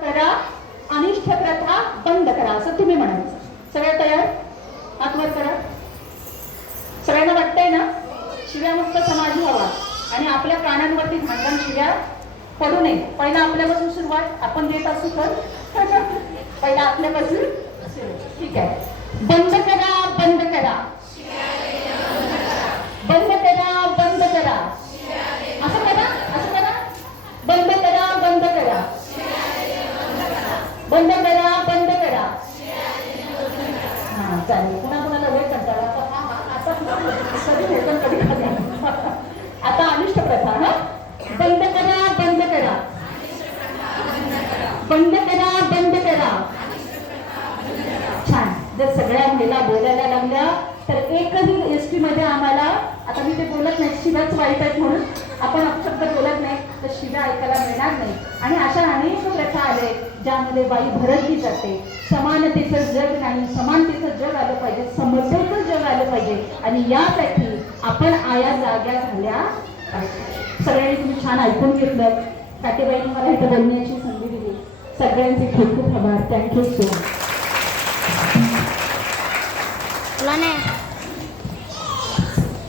करा अनिष्ट प्रथा बंद करा असं तुम्ही म्हणायचं. सगळ्या तयार? हातवर करा. सगळ्यांना वाटतंय ना? शिव्यामुक्त समाज व्हावा आणि आपल्या प्राण्यांवरती घाणघाण शिव्या पडू नये. पहिला आपल्यापासून सुरुवात. आपण देत असू तर. पहिला आपल्यापासून ठीक आहे. बंद करा बंद करा. बंद करा बंद करा. हा चालेल. पुन्हा कुणाला वेळ कंटाळा आता अनिष्ट प्रथा ना बंद करा बंद करा. बंद करा बंद करा. छान. जर सगळ्या महिला बोलायला लागल्या तर एकही एस टी मध्ये आम्हाला आता मी ते बोलत नाही शिवाच वाईट आहेत म्हणून. आपण अपशब्द बोलत नाही तर शिवा ऐकायला मिळणार नाही. आणि अशा अनेक प्रथा आहेत ज्यामध्ये बाई भरतली जाते. समानतेचं जग नाही समानतेचं जग आलं पाहिजे समतेचं जग आलं पाहिजे. आणि यासाठी आपण आया जाग्या झाल्या सगळ्यांनी तुम्ही छान ऐकून घेतलं. साठेबाईंनी मला इथं बोलण्याची संधी दिली. सगळ्यांचे खूप खूप आभार. Thank you so